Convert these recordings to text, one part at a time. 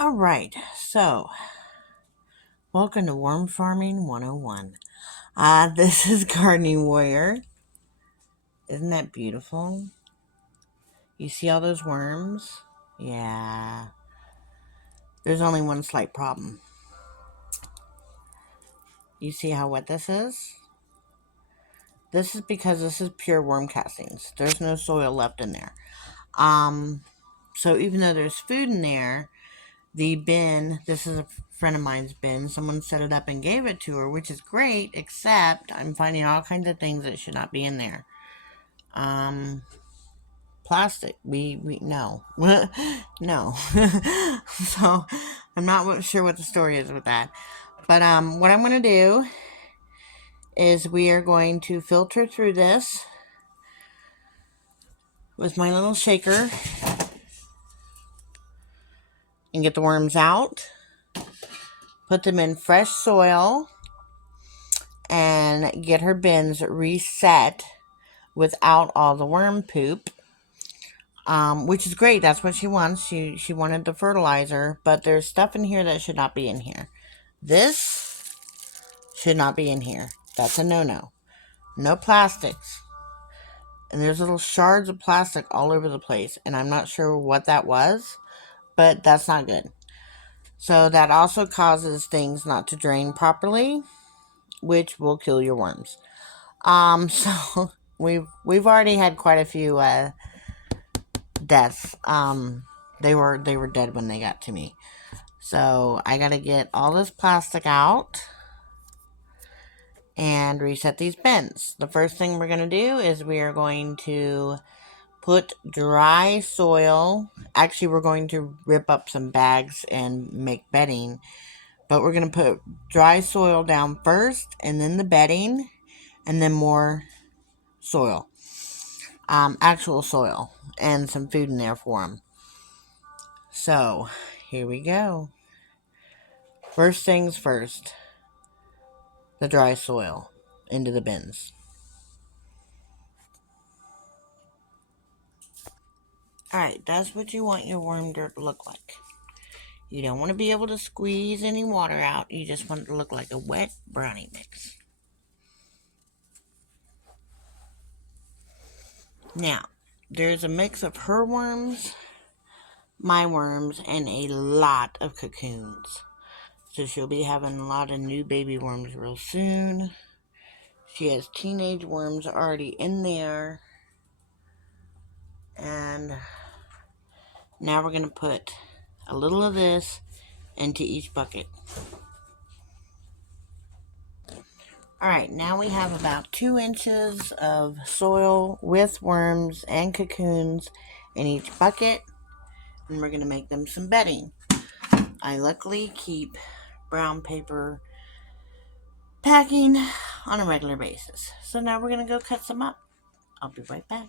All right, so welcome to Worm Farming 101. This is Gardening Warrior. Isn't that beautiful? You see all those worms? Yeah. There's only one slight problem. You see how wet this is? This is because this is pure worm castings. There's no soil left in there. So even though there's food in there, the bin, this is a friend of mine's bin, someone set it up and gave it to her, which is great, except I'm finding all kinds of things that should not be in there. Plastic, we no. No. So I'm not sure what the story is with that, but what I'm going to do is we are going to filter through this with my little shaker and get the worms out, put them in fresh soil, and get her bins reset without all the worm poop, which is great. That's what she wants. She wanted the fertilizer, but there's stuff in here that should not be in here. This should not be in here. That's a no-no. No plastics. And there's little shards of plastic all over the place, and I'm not sure what that was, but that's not good. So that also causes things not to drain properly, which will kill your worms. So we've already had quite a few deaths. They were dead when they got to me. So I gotta get all this plastic out and reset these bins. The first thing we're gonna do is we are going to put dry soil. Actually, we're going to rip up some bags and make bedding, but we're gonna put dry soil down first, and then the bedding, and then more soil. Actual soil and some food in there for them. So here we go. First things first, the dry soil into the bins. Alright, that's what you want your worm dirt to look like. You don't want to be able to squeeze any water out. You just want it to look like a wet brownie mix. Now, there's a mix of her worms, my worms, and a lot of cocoons. So she'll be having a lot of new baby worms real soon. She has teenage worms already in there. And now we're going to put a little of this into each bucket. Alright, now we have about 2 inches of soil with worms and cocoons in each bucket. And we're going to make them some bedding. I luckily keep brown paper packing on a regular basis. So now we're going to go cut some up. I'll be right back.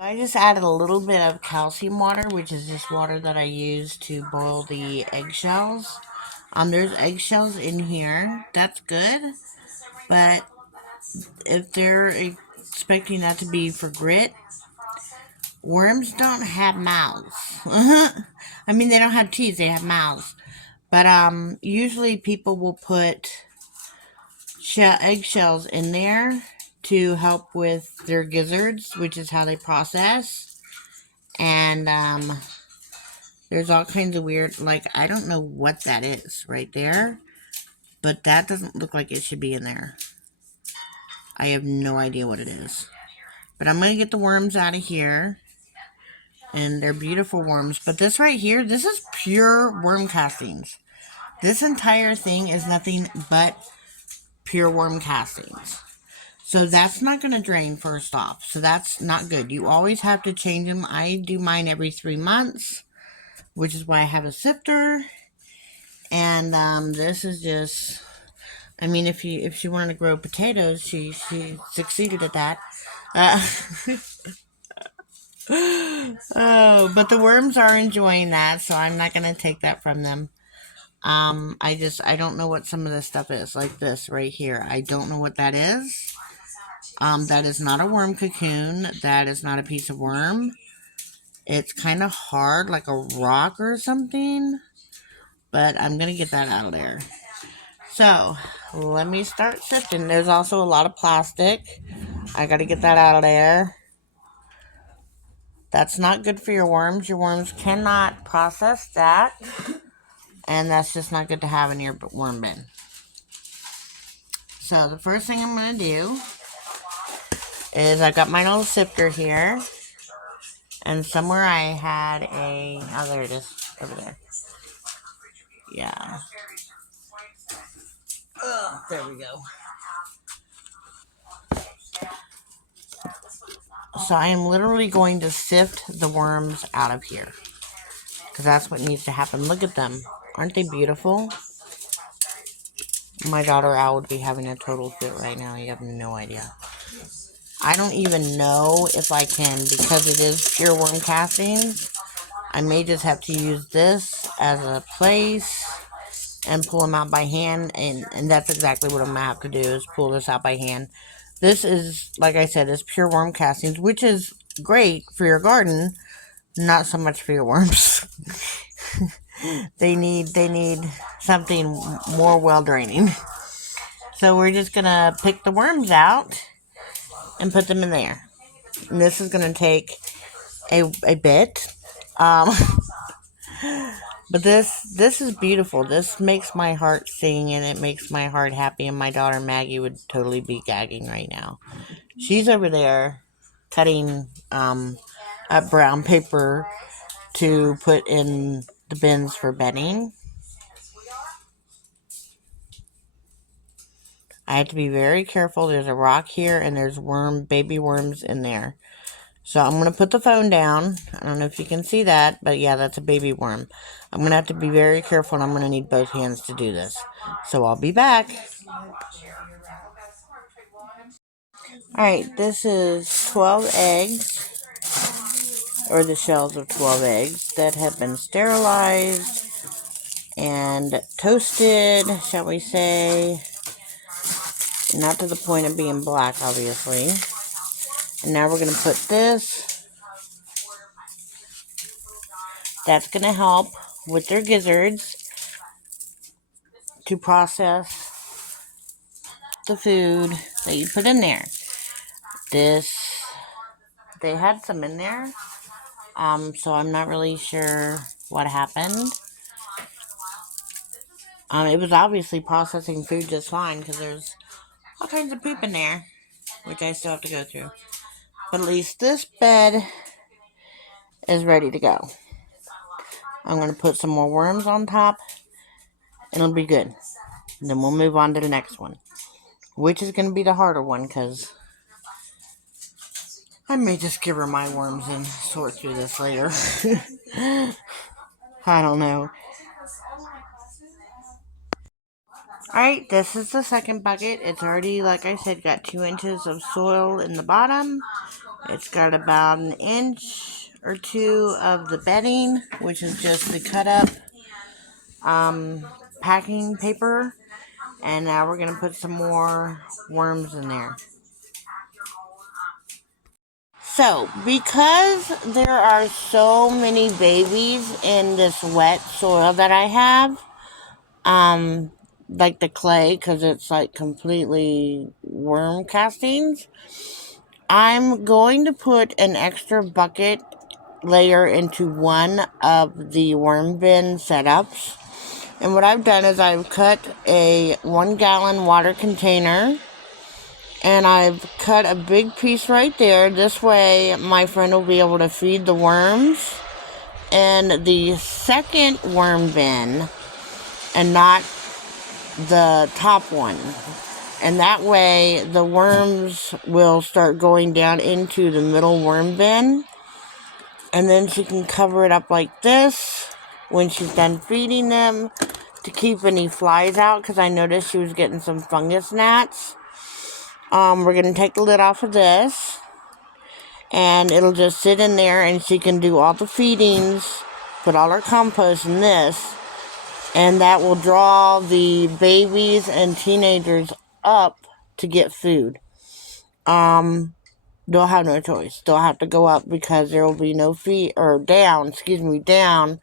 I just added a little bit of calcium water, which is just water that I use to boil the eggshells. There's eggshells in here. That's good. But if they're expecting that to be for grit, worms don't have mouths. I mean, they don't have teeth, they have mouths. But usually people will put eggshells in there to help with their gizzards, which is how they process. And there's all kinds of weird, like, I don't know what that is right there, but that doesn't look like it should be in there. I have no idea what it is. But I'm going to get the worms out of here. And they're beautiful worms. But this right here, this is pure worm castings. This entire thing is nothing but pure worm castings. So that's not going to drain first off. So that's not good. You always have to change them. I do mine every 3 months, which is why I have a sifter. And this is just, I mean, if she wanted to grow potatoes, she succeeded at that. Oh, but the worms are enjoying that, so I'm not going to take that from them. I don't know what some of this stuff is, like this right here. I don't know what that is. That is not a worm cocoon. That is not a piece of worm. It's kind of hard, like a rock or something. But I'm going to get that out of there. So, let me start sifting. There's also a lot of plastic. I got to get that out of there. That's not good for your worms. Your worms cannot process that. And that's just not good to have in your worm bin. So, the first thing I'm going to do is I got my little sifter here. And somewhere I had a... Oh, there it is. Over there. Yeah. Oh, there we go. So I am literally going to sift the worms out of here. Because that's what needs to happen. Look at them. Aren't they beautiful? My daughter Al would be having a total fit right now. You have no idea. I don't even know if I can, because it is pure worm castings. I may just have to use this as a place and pull them out by hand. And that's exactly what I'm going to have to do, is pull this out by hand. This is, like I said, is pure worm castings, which is great for your garden. Not so much for your worms. They need something more well draining. So we're just gonna pick the worms out and put them in there. And this is gonna take a bit. But this is beautiful. This makes my heart sing, and it makes my heart happy, and my daughter Maggie would totally be gagging right now. She's over there cutting up brown paper to put in the bins for bedding. I have to be very careful. There's a rock here, and there's baby worms in there. So I'm going to put the phone down. I don't know if you can see that, but yeah, that's a baby worm. I'm going to have to be very careful, and I'm going to need both hands to do this. So I'll be back. Alright, this is 12 eggs, or the shells of 12 eggs that have been sterilized and toasted, shall we say. Not to the point of being black, obviously. And now we're going to put this. That's going to help with their gizzards to process the food that you put in there. They had some in there. So I'm not really sure what happened. It was obviously processing food just fine, because there's all kinds of poop in there, which I still have to go through. But at least this bed is ready to go. I'm going to put some more worms on top, and it'll be good. And then we'll move on to the next one, which is going to be the harder one, because I may just give her my worms and sort through this later. I don't know. Alright, this is the second bucket. It's already, like I said, got 2 inches of soil in the bottom. It's got about 1 inch or 2 of the bedding, which is just the cut up packing paper. And now we're going to put some more worms in there. So, because there are so many babies in this wet soil that I have, like the clay, because it's like completely worm castings, I'm going to put an extra bucket layer into one of the worm bin setups. And what I've done is I've cut a 1 gallon water container, and I've cut a big piece right there. This way my friend will be able to feed the worms in the second worm bin and not the top one. And that way the worms will start going down into the middle worm bin. And then she can cover it up like this when she's done feeding them, to keep any flies out, because I noticed she was getting some fungus gnats. We're going to take the lid off of this, and it'll just sit in there, and she can do all the feedings, put all her compost in this, and that will draw the babies and teenagers up to get food. they'll have no choice. They'll have to go up because there will be no feed, or down, excuse me, down,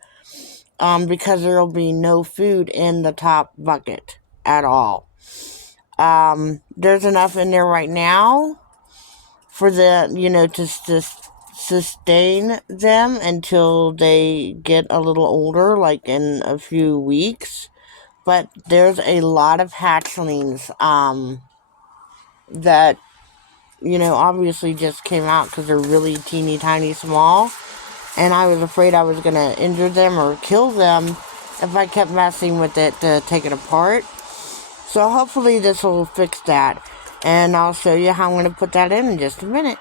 because there will be no food in the top bucket at all. There's enough in there right now for the, to sustain them until they get a little older, like in a few weeks. But there's a lot of hatchlings, that, obviously just came out because they're really teeny tiny small. And I was afraid I was going to injure them or kill them if I kept messing with it to take it apart. So hopefully this will fix that. And I'll show you how I'm going to put that in just a minute.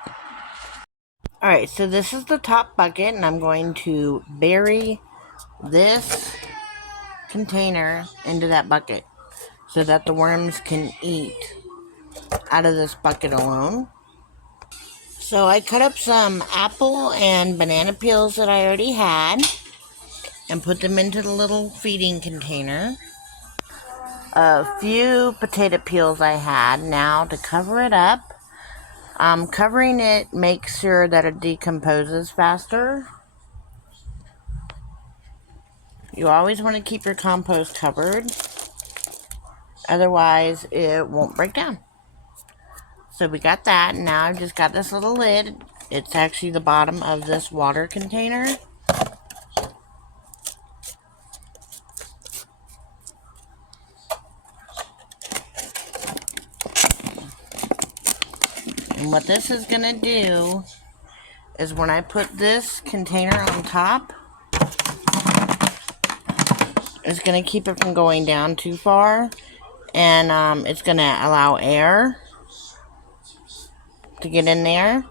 Alright, so this is the top bucket, and I'm going to bury this container into that bucket so that the worms can eat out of this bucket alone. So I cut up some apple and banana peels that I already had and put them into the little feeding container. A few potato peels I had now to cover it up. Covering it makes sure that it decomposes faster. You always want to keep your compost covered, otherwise it won't break down. So we got that, and now I've just got this little lid. It's actually the bottom of this water container. And what this is going to do is when I put this container on top, it's going to keep it from going down too far. And it's going to allow air to get in there.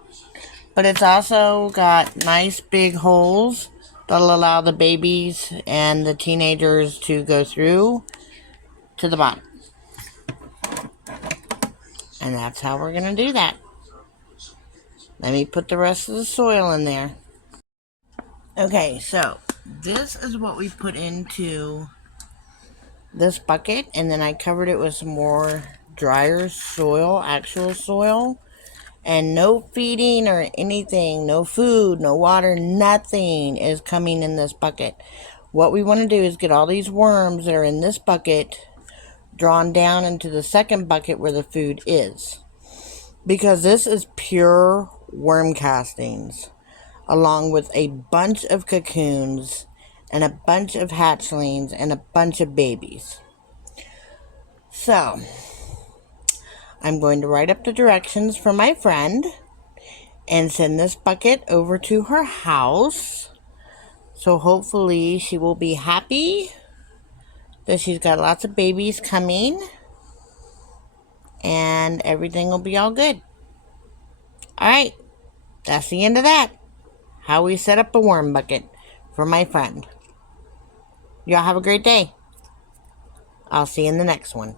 But it's also got nice big holes that'll allow the babies and the teenagers to go through to the bottom. And that's how we're going to do that. Let me put the rest of the soil in there. Okay, so this is what we put into this bucket, and then I covered it with some more drier soil, actual soil, and no feeding or anything, no food, no water, nothing is coming in this bucket. What we want to do is get all these worms that are in this bucket drawn down into the second bucket where the food is, because this is pure worm castings, along with a bunch of cocoons and a bunch of hatchlings and a bunch of babies. So I'm going to write up the directions for my friend and send this bucket over to her house. So hopefully she will be happy that she's got lots of babies coming and everything will be all good. Alright, that's the end of that. How we set up a worm bucket for my friend. Y'all have a great day. I'll see you in the next one.